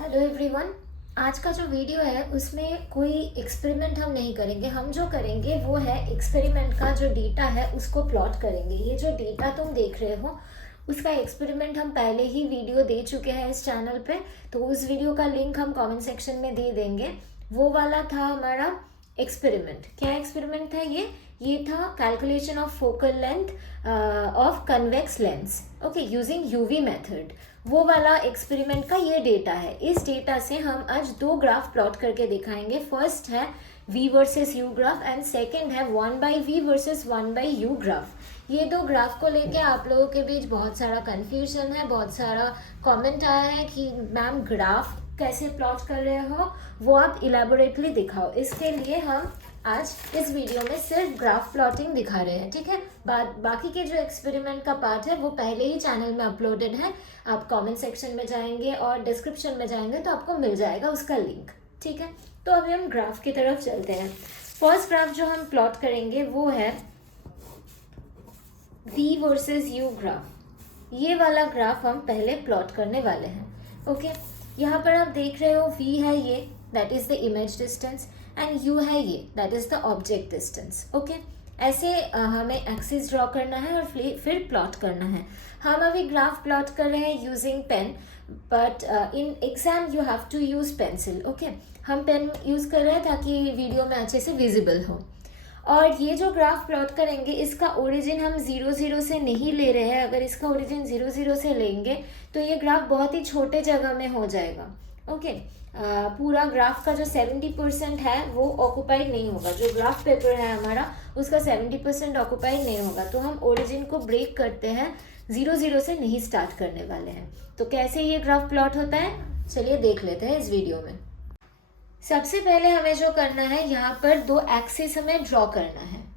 Hello everyone. आज का जो वीडियो है उसमें कोई एक्सपेरिमेंट हम नहीं करेंगे। हम जो करेंगे वो है एक्सपेरिमेंट का जो डेटा है उसको प्लॉट करेंगे। ये जो डेटा तुम देख रहे हो उसका एक्सपेरिमेंट हम पहले ही वीडियो दे चुके हैं इस चैनल पे, तो उस वीडियो का लिंक हम कमेंट सेक्शन में दे देंगे। वो वाला था हमारा एक्सपेरिमेंट। क्या एक्सपेरिमेंट था ये था calculation of focal length of convex lens, okay, using UV method. वो वाला एक्सपेरिमेंट का ये डेटा है। इस डेटा से हम आज दो ग्राफ प्लॉट करके दिखाएंगे। फर्स्ट है v versus u graph and second है 1/v वर्सेस 1/u ग्राफ। ये दो ग्राफ को लेके आप लोगों के बीच बहुत सारा कन्फ्यूजन है, बहुत सारा कमेंट आया है कि मैम ग्राफ कैसे प्लॉट कर रहे हो, वो आप इलेबोरेटली दिखाओ। इसके लिए हम आज इस वीडियो में सिर्फ ग्राफ प्लॉटिंग दिखा रहे हैं, ठीक है। बाकी के जो एक्सपेरिमेंट का पार्ट है वो पहले ही चैनल में अपलोडेड है। आप कमेंट सेक्शन में जाएंगे और डिस्क्रिप्शन में जाएंगे तो आपको मिल जाएगा उसका लिंक, ठीक है। तो अभी हम ग्राफ की तरफ चलते हैं। फर्स्ट ग्राफ जो हम प्लॉट करेंगे वो है v वर्सेस u ग्राफ। ये वाला ग्राफ हम पहले प्लॉट करने वाले हैं, ओके। यहाँ पर आप देख रहे हो v है ये, that is the image distance, and u है ये, that is the object distance, okay. ऐसे हमें एक्सिस ड्रॉ करना है और फिर प्लॉट करना है। हम अभी ग्राफ प्लॉट कर रहे हैं using pen, but in exam you have to use pencil, okay. हम पेन यूज कर रहे हैं ताकि वीडियो में अच्छे से विजिबल हो। और ये जो ग्राफ प्लॉट करेंगे इसका ओरिजिन हम 0 0 से नहीं ले रहे हैं। अगर इसका ओरिजिन 0 0 से लेंगे तो ये ग्राफ बहुत ही छोटे जगह में हो जाएगा, ओके। पूरा ग्राफ का जो 70% है वो ऑक्युपाइड नहीं होगा। जो ग्राफ पेपर है हमारा उसका 70% ऑक्युपाइड नहीं होगा। तो हम ओरिजिन को ब्रेक करते हैं, 0 0 से नहीं स्टार्ट करने वाले हैं। तो कैसे ये ग्राफ प्लॉट होता है चलिए देख लेते हैं इस वीडियो में। सबसे पहले हमें जो करना है, यहाँ पर दो एक्सिस हमें ड्रॉ करना है।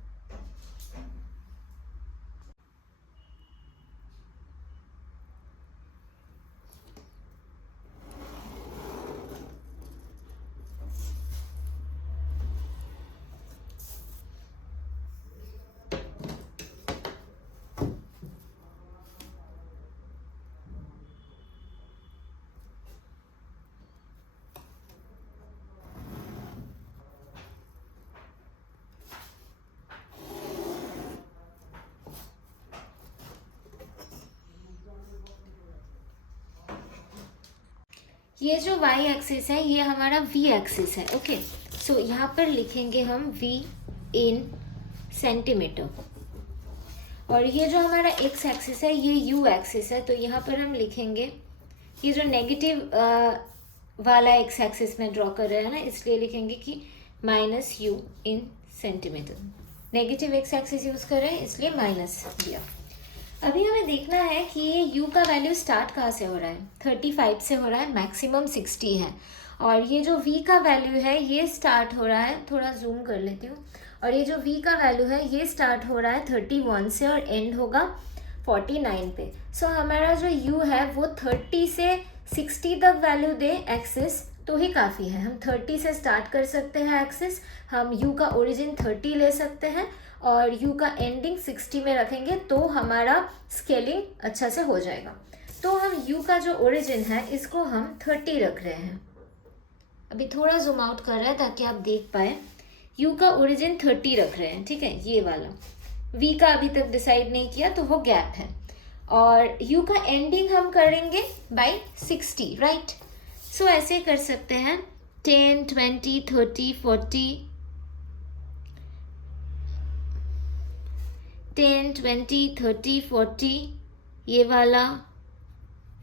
ये जो y एक्सिस है ये हमारा v एक्सिस है, ओके। सो यहाँ पर लिखेंगे हम v इन सेंटीमीटर, और ये जो हमारा x एक्सिस है ये u एक्सिस है। तो यहाँ पर हम लिखेंगे, ये जो नेगेटिव वाला x एक्सिस में ड्रॉ कर रहे हैं ना, इसलिए लिखेंगे कि -u इन centimetre. Negative x axis use कर रहे हैं इसलिए माइनस दिया। अभी हमें देखना है कि ये u का वैल्यू स्टार्ट कहाँ से हो रहा है। 35 से हो रहा है, मैक्सिमम 60 है। और ये जो v का वैल्यू है ये स्टार्ट हो रहा है, थोड़ा जूम कर लेती हूँ, और ये जो v का वैल्यू है ये स्टार्ट हो रहा है 31 से और एंड होगा 49 पे। सो हमारा जो u है वो 30 से 60 तक वैल्यू दे एक्सिस तो ही काफ़ी है। हम 30 से स्टार्ट कर सकते हैं एक्सिस, हम u का ओरिजिन 30 ले सकते हैं और u का एंडिंग 60 में रखेंगे तो हमारा स्केलिंग अच्छा से हो जाएगा। तो हम u का जो ओरिजिन है इसको हम 30 रख रहे हैं। अभी थोड़ा जूम आउट कर रहा है ताकि आप देख पाए। u का ओरिजिन 30 रख रहे हैं, ठीक है। ये वाला v का अभी तक डिसाइड नहीं किया तो वो गैप है, और u का एंडिंग हम करेंगे बाय 60, राइट। सो ऐसे कर सकते हैं 10, 20, 30, 40, 10, 20, 30, 40, ये वाला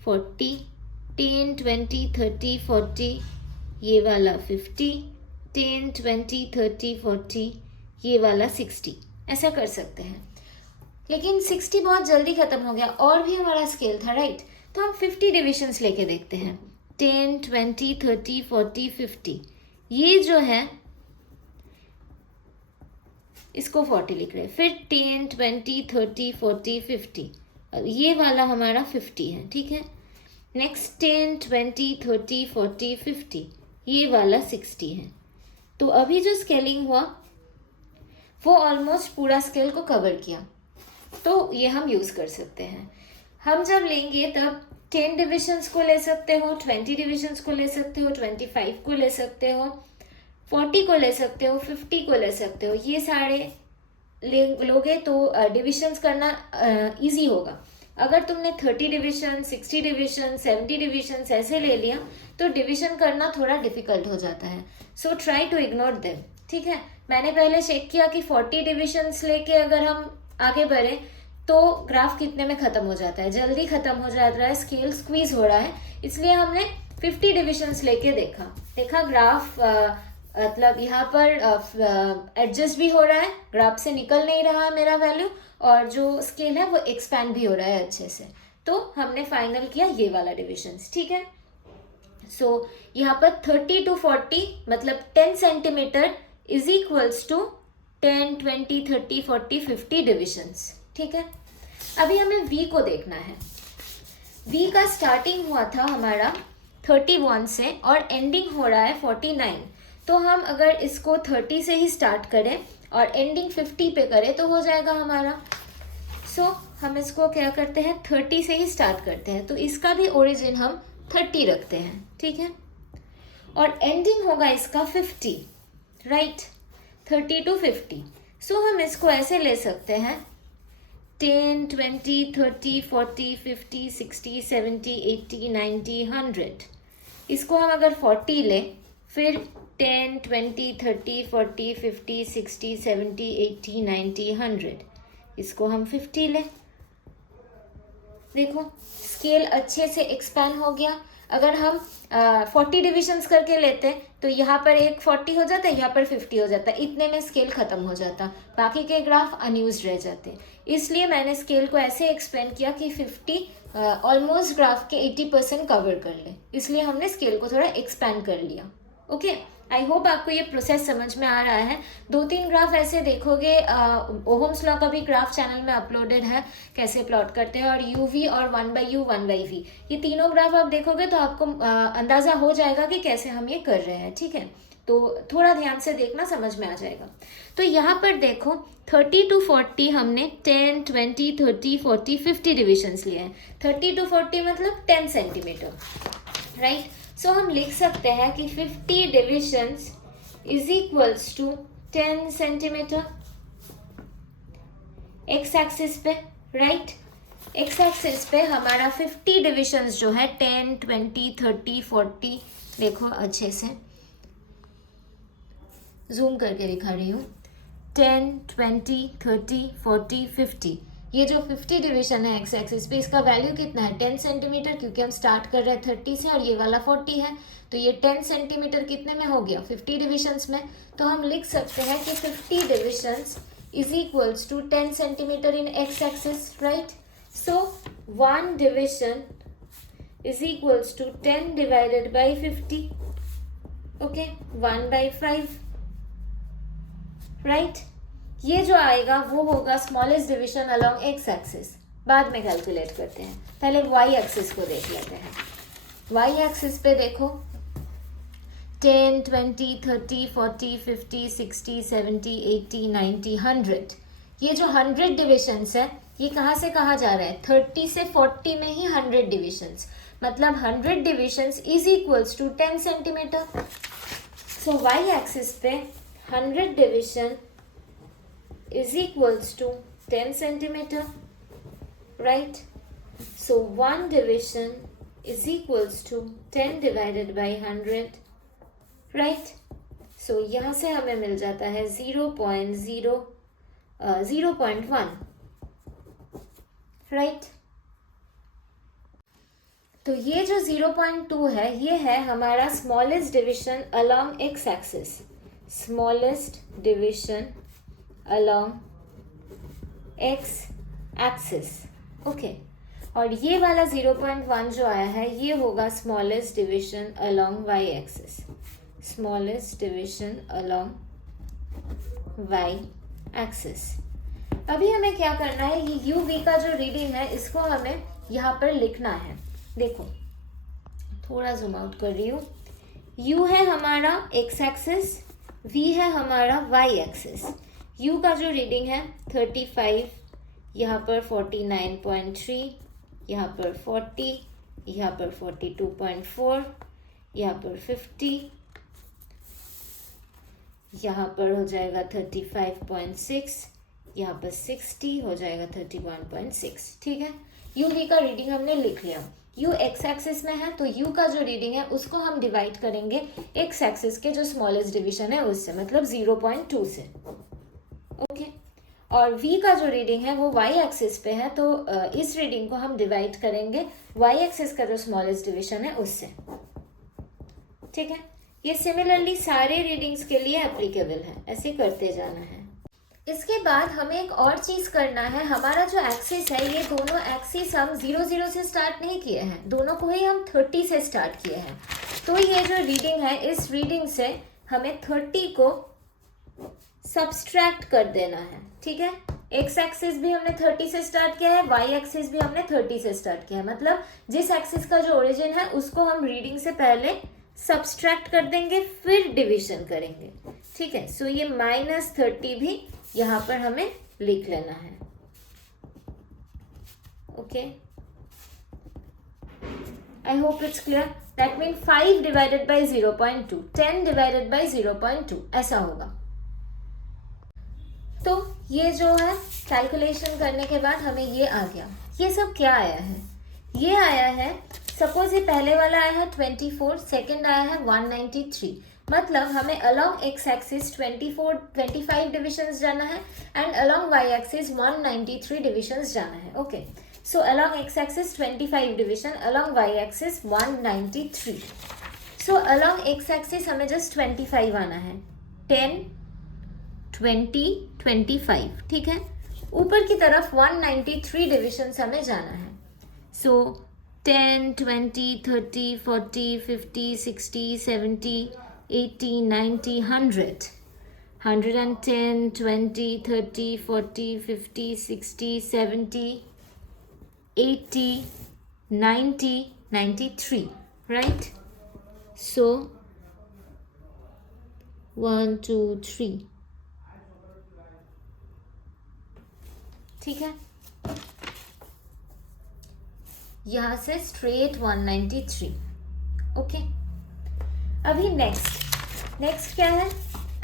40, 10, 20, 30, 40, ये वाला 50, 10, 20, 30, 40, ये वाला 60। ऐसा कर सकते हैं, लेकिन 60 बहुत जल्दी ख़त्म हो गया, और भी हमारा स्केल था, राइट। तो हम 50 डिविजन्स लेके देखते हैं। 10, 20, 30, 40, 50, ये जो है इसको 40 लिख रहे हैं। फिर 10, 20, 30, 40, 50, ये वाला हमारा 50 है, ठीक है। नेक्स्ट 10, 20, 30, 40, 50, ये वाला 60 है। तो अभी जो स्केलिंग हुआ वो ऑलमोस्ट पूरा स्केल को कवर किया, तो ये हम यूज़ कर सकते हैं। हम जब लेंगे तब 10 डिविजन्स को ले सकते हो, 20 डिविजन्स को ले सकते हो, 25 को ले सकते हो, 40 को ले सकते हो, 50 को ले सकते हो। ये सारे लोगे तो डिविजन्स करना इजी होगा। अगर तुमने 30 डिविजन, 60 डिविजन, 70 डिविजन ऐसे ले लिया तो डिविजन करना थोड़ा डिफिकल्ट हो जाता है। So try to ignore them, ठीक है। मैंने पहले चेक किया कि 40 डिविजन्स लेके अगर हम आगे बढ़े तो ग्राफ कितने में ख़त्म हो जाता है, जल्दी ख़त्म हो जाता है, स्केल स्क्वीज हो रहा है। इसलिए हमने 50 डिविजन्स लेके देखा ग्राफ मतलब यहाँ पर एडजस्ट भी हो रहा है, ग्राफ से निकल नहीं रहा है मेरा वैल्यू, और जो स्केल है वो एक्सपैंड भी हो रहा है अच्छे से। तो हमने फाइनल किया ये वाला डिविजन्स, ठीक है। सो यहाँ पर 30 to 40 मतलब 10 centimetre is equals to 10, 20, 30, 40, 50 divisions, ठीक है। अभी हमें V को देखना है। V का स्टार्टिंग हुआ था हमारा 31 से और एंडिंग हो रहा है 49। तो हम अगर इसको 30 से ही स्टार्ट करें और एंडिंग 50 पे करें तो हो जाएगा हमारा। सो हम इसको क्या करते हैं, 30 से ही स्टार्ट करते हैं। तो इसका भी ओरिजिन हम 30 रखते हैं, ठीक है। और एंडिंग होगा इसका 50, राइट, 30 to 50। सो हम इसको ऐसे ले सकते हैं 10, 20, 30, 40, 50, 60, 70, 80, 90, 100। इसको हम अगर 40 ले, फिर 10, 20, 30, 40, 50, 60, 70, 80, 90, 100। इसको हम 50 ले। देखो स्केल अच्छे से एक्सपैंड हो गया। अगर हम 40 डिविजन्स करके लेते तो यहाँ पर एक 40 हो जाता है, यहाँ पर 50 हो जाता है, इतने में स्केल ख़त्म हो जाता, बाकी के ग्राफ अनयूज रह जाते। इसलिए मैंने स्केल को ऐसे एक्सपेंड किया कि 50 ऑलमोस्ट ग्राफ के 80% कवर कर ले, इसलिए हमने स्केल को थोड़ा एक्सपैंड कर लिया। ओके, आई होप आपको ये प्रोसेस समझ में आ रहा है। 2-3 ग्राफ ऐसे देखोगे, ओहम्स लॉ का भी ग्राफ चैनल में अपलोडेड है, कैसे प्लॉट करते हैं, और यूवी और 1/u 1/v, ये तीनों ग्राफ आप देखोगे तो आपको अंदाज़ा हो जाएगा कि कैसे हम ये कर रहे हैं, ठीक है। तो थोड़ा ध्यान से देखना, समझ में आ जाएगा। तो यहाँ पर देखो 30 to 40 हमने 10, 20, 30, 40, 50 डिविजन्स लिए हैं। 30 to 40 मतलब 10 सेंटीमीटर, राइट। सो हम लिख सकते हैं कि 50 divisions is equals to 10 centimetre x axis पे, राइट। एक्स एक्सिस पे हमारा 50 डिविजन्स जो है 10, 20, 30, 40, देखो अच्छे से जूम करके दिखा रही हूँ, 10, 20, 30, 40, 50। ये जो 50 डिवीजन है एक्स एक्सिस पे, इसका वैल्यू कितना है 10 सेंटीमीटर, क्योंकि हम स्टार्ट कर रहे हैं 30 से और ये वाला 40 है। तो ये 10 सेंटीमीटर कितने में हो गया, 50 डिविजन्स में। तो हम लिख सकते हैं कि 50 divisions is equals to 10 centimetre in x axis, right. So 1 division is equals to 10 divided by 50, okay, 1/5, right. ये जो आएगा वो होगा smallest division along x axis, बाद में कैलकुलेट करते हैं, पहले वाई एक्सिस को देख लेते हैं। वाई एक्सिस पे देखो 10, 20, 30, 40, 50, 60, 70, 80, 90, 100। ये जो 100 डिविजन्स है ये कहाँ से कहाँ जा रहा है, 30 से 40 में ही 100 डिविजन्स, मतलब 100 divisions is equals to 10 centimetre. So y axis पे 100 division is equals to 10 centimeter, right. So 1 division is equals to 10 divided by 100, right. So यहाँ से हमें मिल जाता है 0.1, right. तो ये जो 0.2 है ये है हमारा smallest division along x axis, smallest division along x axis, okay. और ये वाला 0.1 जो आया है ये होगा smallest division along y axis, smallest division along y axis। अभी हमें क्या करना है, ये uv का जो रीडिंग है इसको हमें यहाँ पर लिखना है। देखो थोड़ा जूम आउट कर रही हूँ, u है हमारा x एक्सिस, v है हमारा y एक्सिस। U का जो रीडिंग है 35, यहाँ पर 49.3, यहाँ पर 40, यहाँ पर 42.4, यहाँ पर 50, यहाँ पर हो जाएगा 35.6, यहाँ पर 60 हो जाएगा 31.6। ठीक है, यू वी का रीडिंग हमने लिख लिया। यू एक्स एक्सिस में है तो यू का जो रीडिंग है उसको हम डिवाइड करेंगे एक्स एक्सिस के जो स्मॉलेस्ट डिवीजन है उससे, मतलब 0.2 से। ओके, और v का जो रीडिंग है वो y एक्सिस पे है तो इस रीडिंग को हम डिवाइड करेंगे y एक्सिस का जो स्मॉलेस्ट डिवीजन है उससे। ठीक है, ये सिमिलरली सारे रीडिंग्स के लिए एप्लीकेबल है, ऐसे करते जाना है। इसके बाद हमें एक और चीज करना है। हमारा जो एक्सिस है ये दोनों एक्सिस हम 0 से स्टार्ट नहीं किए हैं, दोनों को ही हम 30 से स्टार्ट किए हैं। तो ये जो रीडिंग है इस रीडिंग से हमें 30 को सब्सट्रैक्ट कर देना है। ठीक है, एक्स एक्सिस भी हमने 30 से स्टार्ट किया है, वाई एक्सिस भी हमने 30 से स्टार्ट किया है, मतलब जिस एक्सिस का जो ओरिजिन है उसको हम रीडिंग से पहले सब्सट्रैक्ट कर देंगे फिर डिवीजन करेंगे। ठीक है, सो ये -30 भी यहाँ पर हमें लिख लेना है। Okay, I hope it's clear. That mean 5 divided by 0.2, 10 divided by 0.2 ऐसा होगा। तो ये जो है कैलकुलेशन करने के बाद हमें ये आ गया। ये सब क्या आया है? ये आया है, सपोज ये पहले वाला आया है 24, सेकंड आया है 193, मतलब हमें अलोंग एक्स एक्सिस 25 डिविजन्स जाना है and along y axis 193 divisions जाना है। Okay, so along x axis 25 division, along y axis 193। So along x axis हमें जस्ट 25 आना है, 10 20 25। ठीक है, ऊपर की तरफ 193 डिविजन्स हमें जाना है। सो 10 20 30 40 50 60 70 80 90 100, 110 20 30 40 50 60 70 80 90 93, right? So 1 2 3। ठीक है, यहां से स्ट्रेट 193। ओके, अभी नेक्स्ट क्या है?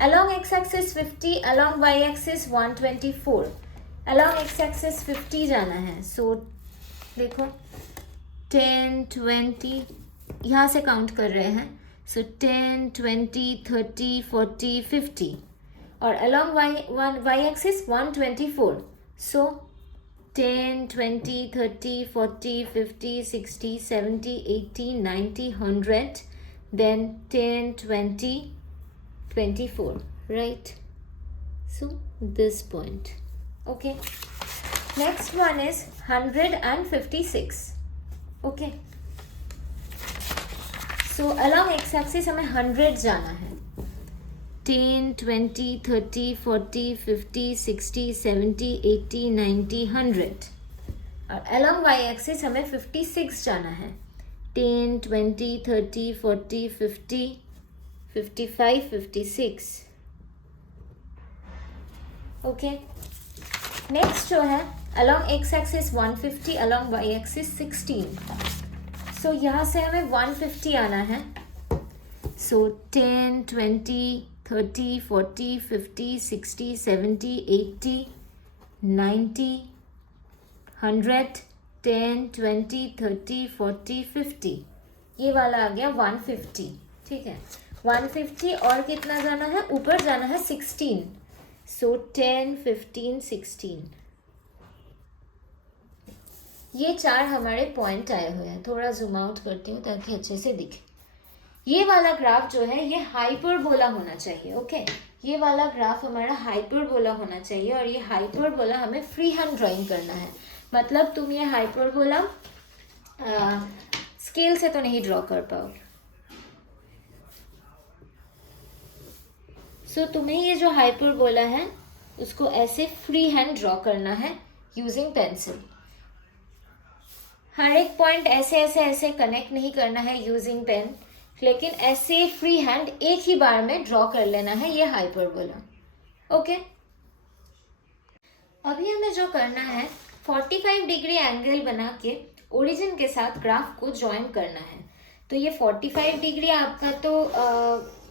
Along x axis 50, along y axis 124, along x axis 50 जाना है। सो देखो 10 20, यहाँ से काउंट कर रहे हैं। सो 10 20 30 40 50, और along y axis 124। So 10 20 30 40 50 60 70 80 90 100, then 10 20 24, right? So this point. Okay, next one is 156. Okay, so along x axis हमें 100 जाना है। 10 20 30 40 50 60 70 80 90 100, और along y axis हमें 56 जाना है। 10 20 30 40 50 55 56। ओके, नेक्स्ट जो है along x axis 150, along y axis 16। सो यहाँ से हमें 150 आना है। सो 10 20 30 40 50 60 70 80 90 100, 10 20 30 40 50, ये वाला आ गया 150। ठीक है, 150 और कितना जाना है? ऊपर जाना है 16। सो 10 15 16, ये 4 हमारे पॉइंट आए हुए हैं। थोड़ा जूम आउट करती हूँ ताकि अच्छे से दिखे। ये वाला ग्राफ जो है ये हाइपरबोला होना चाहिए। ओके, ये वाला ग्राफ हमारा हाइपरबोला होना चाहिए, और ये हाइपरबोला हमें फ्री हैंड ड्राइंग करना है। मतलब तुम ये हाइपरबोला स्केल से तो नहीं ड्रॉ कर पाओगे। सो तुम्हें ये जो हाइपरबोला है उसको ऐसे फ्री हैंड ड्रॉ करना है यूजिंग पेंसिल। हर एक पॉइंट ऐसे ऐसे ऐसे कनेक्ट नहीं करना है यूजिंग पेन, लेकिन ऐसे फ्री हैंड एक ही बार में ड्रॉ कर लेना है ये हाइपरबोला। ओके, अभी हमें जो करना है 45 डिग्री एंगल बना के ओरिजिन के साथ ग्राफ को ज्वाइन करना है। तो ये 45 डिग्री आपका तो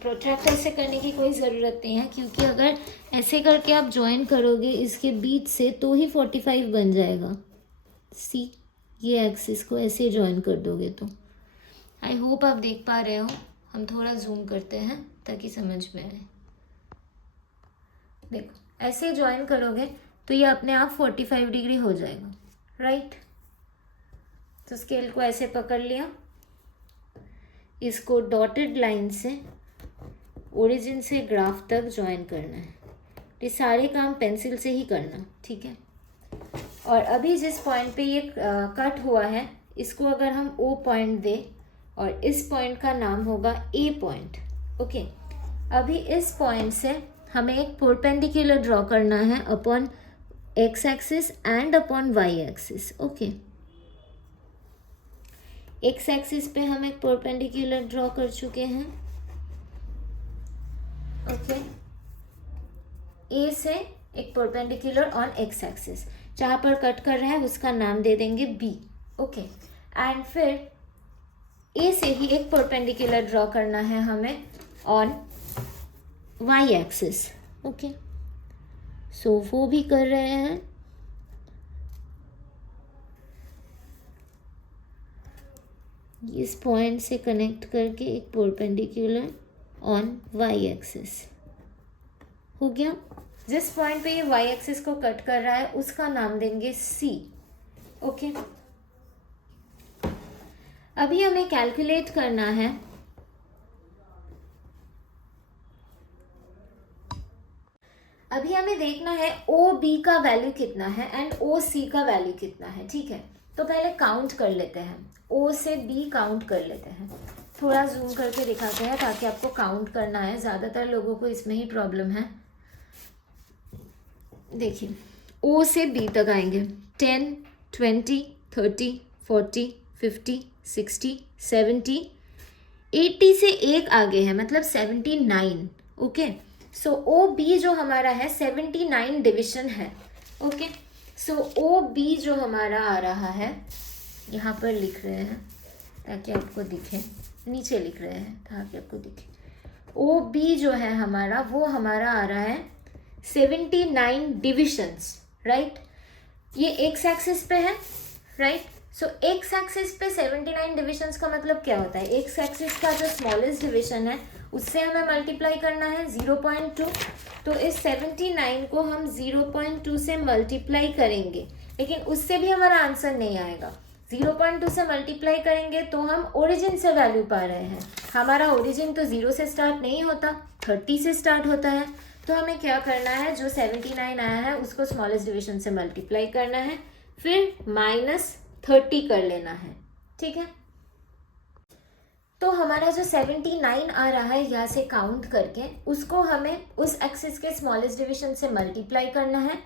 प्रोट्रैक्टर से करने की कोई ज़रूरत नहीं है, क्योंकि अगर ऐसे करके आप ज्वाइन करोगे इसके बीच से तो ही 45 बन जाएगा। सी, ये एक्सिस को ऐसे ज्वाइन कर दोगे तो। आई होप आप देख पा रहे हो। हम थोड़ा जूम करते हैं ताकि समझ में आए। देखो ऐसे ज्वाइन करोगे तो ये अपने आप 45 डिग्री हो जाएगा, राइट। तो स्केल को ऐसे पकड़ लिया, इसको डॉटेड लाइन से ओरिजिन से ग्राफ तक ज्वाइन करना है। ये सारे काम पेंसिल से ही करना, ठीक है। और अभी जिस पॉइंट पे ये कट हुआ है इसको अगर हम ओ पॉइंट दे और इस पॉइंट का नाम होगा ए पॉइंट, ओके। अभी इस पॉइंट से हमें एक परपेंडिकुलर ड्रॉ करना है upon x axis and upon y axis, okay. X axis पे हम एक परपेंडिकुलर ड्रॉ कर चुके हैं, ओके। ए से एक परपेंडिकुलर ऑन एक्स एक्सिस, जहाँ पर कट कर रहा है उसका नाम दे देंगे बी, ओके। एंड फिर ए से ही एक परपेंडिकुलर ड्रॉ करना है हमें ऑन वाई एक्सिस, ओके। सो वो भी कर रहे हैं। इस पॉइंट से कनेक्ट करके एक परपेंडिकुलर ऑन वाई एक्सिस हो गया। जिस पॉइंट पे ये वाई एक्सिस को कट कर रहा है उसका नाम देंगे सी, ओके। अभी हमें कैलकुलेट करना है अभी हमें देखना है ओ बी का वैल्यू कितना है एंड ओ सी का वैल्यू कितना है, ठीक है। तो पहले काउंट कर लेते हैं, ओ से बी काउंट कर लेते हैं। थोड़ा जूम करके दिखाते हैं ताकि आपको काउंट करना है, ज़्यादातर लोगों को इसमें ही प्रॉब्लम है। देखिए ओ से बी तक आएंगे 10, 20, 30, 40, 50, 60, 70, 80 से एक आगे है मतलब 79, ओके। सो ओ बी जो हमारा है 79 डिविजन है, ओके। सो ओ बी जो हमारा आ रहा है, यहाँ पर लिख रहे हैं ताकि आपको दिखे, नीचे लिख रहे हैं ताकि आपको दिखे। ओ बी जो है हमारा वो हमारा आ रहा है 79 डिविजन्स, राइट। ये एक्स एक्सिस पे है, राइट। सो एक्स एक्सिस पे 79 डिविजन्स का मतलब क्या होता है, एक्स एक्सिस का जो स्मॉलेस्ट डिविजन है उससे हमें मल्टीप्लाई करना है 0.2। तो इस 79 को हम 0.2 से मल्टीप्लाई करेंगे, लेकिन उससे भी हमारा आंसर नहीं आएगा। 0.2 से मल्टीप्लाई करेंगे तो हम ओरिजिन से वैल्यू पा रहे हैं। हमारा ओरिजिन तो 0 से स्टार्ट नहीं होता, 30 से स्टार्ट होता है। तो हमें क्या करना है, जो 79 आया है उसको स्मॉलेस्ट डिविजन से मल्टीप्लाई करना है, फिर -30 कर लेना है, ठीक है। तो हमारा जो 79 आ रहा है यहाँ से काउंट करके उसको हमें उस एक्सिस के स्मॉलेस्ट डिविजन से मल्टीप्लाई करना है,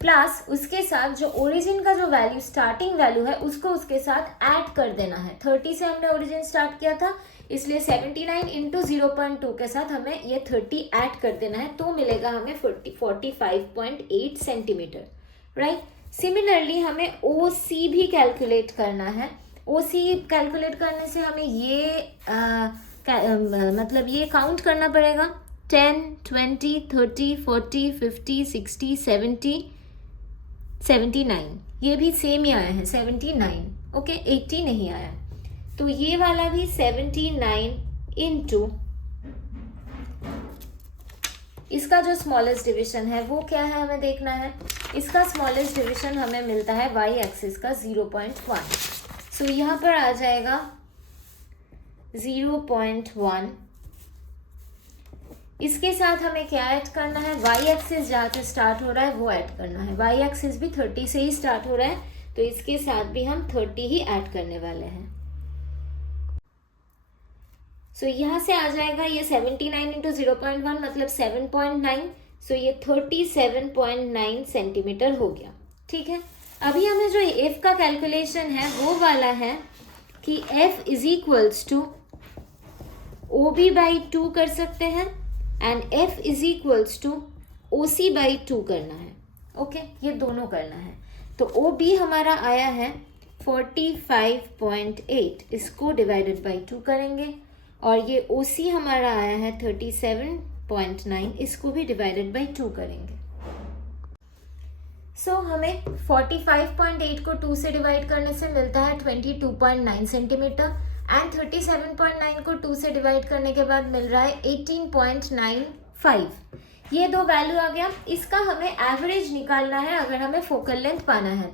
प्लस उसके साथ जो ओरिजिन का जो वैल्यू स्टार्टिंग वैल्यू है उसको उसके साथ ऐड कर देना है। 30 से हमने ओरिजिन स्टार्ट किया था, इसलिए 79 इंटू 0.2 के साथ हमें ये 30 ऐड कर देना है, तो मिलेगा हमें 45.8 सेंटीमीटर, राइट। सिमिलरली हमें ओ सी भी कैलकुलेट करना है। ओ सी कैलकुलेट करने से हमें ये मतलब ये काउंट करना पड़ेगा 10, 20, 30, 40, 50, 60, 70, 79, ये भी सेम ही आया है 79, ओके। 80 नहीं आया, तो ये वाला भी 79 इंटू इसका जो स्मॉलेस्ट डिवीजन है वो क्या है हमें देखना है। इसका स्मॉलेस्ट डिवीजन हमें मिलता है वाई एक्सिस का 0.1। सो यहाँ पर आ जाएगा 0.1। इसके साथ हमें क्या ऐड करना है, वाई एक्सिस जहाँ से स्टार्ट हो रहा है वो ऐड करना है। वाई एक्सिस भी 30 से ही स्टार्ट हो रहा है, तो इसके साथ भी हम 30 ही ऐड करने वाले हैं। सो यहाँ से आ जाएगा ये 79 इंटू 0.1 मतलब 7.9। सो ये 37.9 सेंटीमीटर हो गया, ठीक है। अभी हमें जो f का कैलकुलेशन है वो वाला है कि f is equals to OB/2 कर सकते हैं and f is equals to OC/2 करना है, ओके। ये दोनों करना है। तो OB हमारा आया है 45.8 इसको डिवाइडेड बाई 2 करेंगे और ये OC हमारा आया है 37.9 इसको भी डिवाइडेड बाई 2 करेंगे। सो हमें 45.8 को 2 से डिवाइड करने से मिलता है 22.9 सेंटीमीटर एंड 37.9 को 2 से डिवाइड करने के बाद मिल रहा है 18.95। ये दो वैल्यू आ गया। इसका हमें एवरेज निकालना है अगर हमें फोकल लेंथ पाना है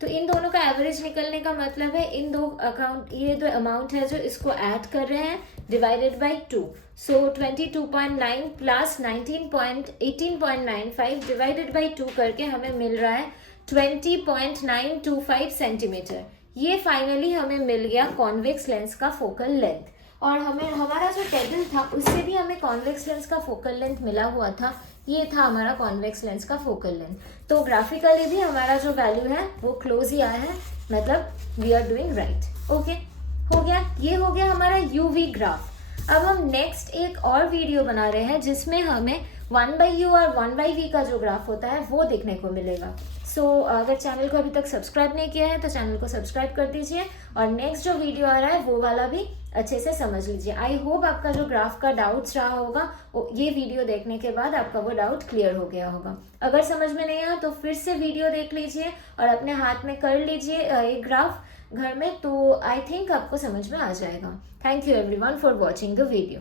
तो इन दोनों का एवरेज निकलने का मतलब है इन दो अकाउंट ये दो अमाउंट है जो इसको ऐड कर रहे हैं divided by 2। So 22.9 plus 18.95 divided by 2 करके हमें मिल रहा है 20.925 सेंटीमीटर। ये फाइनली हमें मिल गया कॉन्वेक्स लेंस का फोकल लेंथ। और हमें हमारा जो टेबल था उससे भी हमें कॉन्वेक्स लेंस का फोकल लेंथ मिला हुआ था। ये था हमारा कॉन्वेक्स लेंस का फोकल लेंथ। तो ग्राफिकली भी हमारा जो वैल्यू है वो क्लोज ही आया है, मतलब we are doing right. Okay, हो गया। ये हो गया हमारा यूवी ग्राफ। अब हम नेक्स्ट एक और वीडियो बना रहे हैं जिसमें हमें 1/u और 1/v का जो ग्राफ होता है वो देखने को मिलेगा। सो अगर चैनल को अभी तक सब्सक्राइब नहीं किया है तो चैनल को सब्सक्राइब कर दीजिए और नेक्स्ट जो वीडियो आ रहा है वो वाला भी अच्छे से समझ लीजिए। आई होप आपका जो ग्राफ का डाउट्स रहा होगा ये वीडियो देखने के बाद आपका वो डाउट क्लियर हो गया होगा। अगर समझ में नहीं आया तो फिर से वीडियो देख लीजिए और अपने हाथ में कर लीजिए एक ग्राफ घर में, तो आई थिंक आपको समझ में आ जाएगा। Thank you everyone for watching the video.